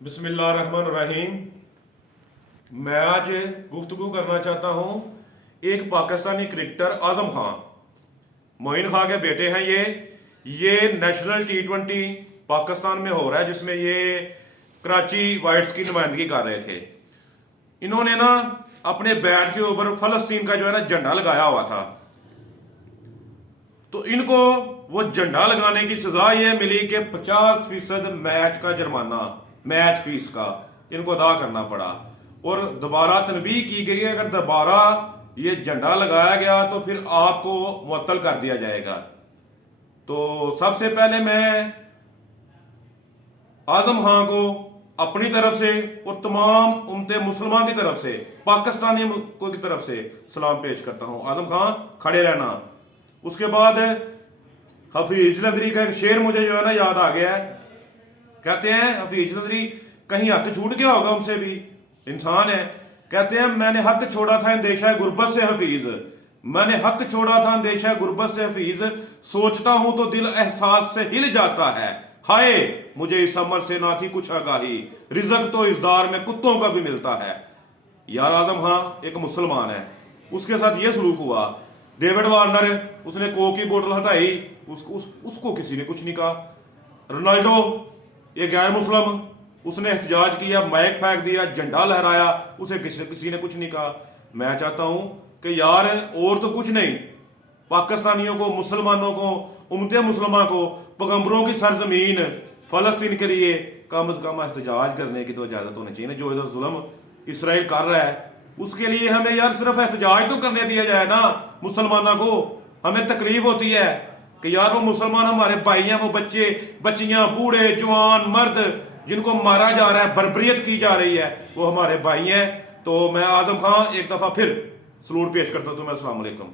बिस्मिल्लाहिर्रहमानिर्रहीम। मैं आज गुफ्तगू करना चाहता हूँ एक पाकिस्तानी क्रिकेटर आजम खान, मोइन खान के बेटे हैं ये नेशनल T20 पाकिस्तान में हो रहा है जिसमें ये कराची वाइट्स की नुमाइंदगी कर रहे थे। इन्होंने ना अपने बैट के ऊपर फलस्तीन का जो है ना झंडा लगाया हुआ था, तो इनको वो झंडा लगाने की सजा ये मिली कि 50% मैच का जुर्माना, मैच फीस का इनको अदा करना पड़ा। और दोबारा तनबीह की गई है अगर दोबारा ये झंडा लगाया गया तो फिर आपको मुअत्तल कर दिया जाएगा। तो सबसे पहले मैं आजम खान को अपनी तरफ से और तमाम उम्मते मुसलमान की तरफ से, पाकिस्तानी को की तरफ से सलाम पेश करता हूं। आजम खान खड़े रहना। उसके बाद हफीज नदरी का एक शेर मुझे जो है ना याद आ गया है। कहते हैं हफीज नदरी, कहीं हक छूट गया होगा उनसे भी, इंसान है। कहते हैं मैंने हक छोड़ा था अंदेशा गुर्बत से हफीज, मैंने हक छोड़ा था अंदेशा गुर्बत से हफीज, सोचता हूं तो दिल एहसास से हिल जाता है, हाय मुझे इस अमर से ना थी कुछ आगाही, रिजक तो इस दार में कुत्तों का भी मिलता है। यार आजम खान एक मुसलमान है, उसके साथ ये सलूक हुआ। डेविड वार्नर, उसने कोक की बोतल हटाई, उसको किसी ने कुछ नहीं कहा। रोनाल्डो ये गैर मुस्लिम, उसने एहतजाज किया, माइक फेंक दिया, झंडा लहराया, उसे किसी ने कुछ नहीं कहा। मैं चाहता हूं कि यार और तो कुछ नहीं, पाकिस्तानियों को, मुसलमानों को, उम्मते मुसलमान को, पैगंबरों की सरजमीन फलस्तीन के लिए कम से कम एहतजाज करने की तो इजाजत होनी चाहिए। जो इधर जुल्म इसराइल कर रहा है उसके लिए हमें यार सिर्फ एहतजाज तो करने दिया जाए ना। मुसलमानों को हमें तकलीफ होती है कि यार वो मुसलमान हमारे भाई हैं, वो बच्चे बच्चियां, बूढ़े जवान मर्द जिनको मारा जा रहा है, बर्बरियत की जा रही है, वो हमारे भाई हैं। तो मैं आजम खान एक दफा फिर सलूट पेश करता हूं। तुम्हें अस्सलाम वालेकुम।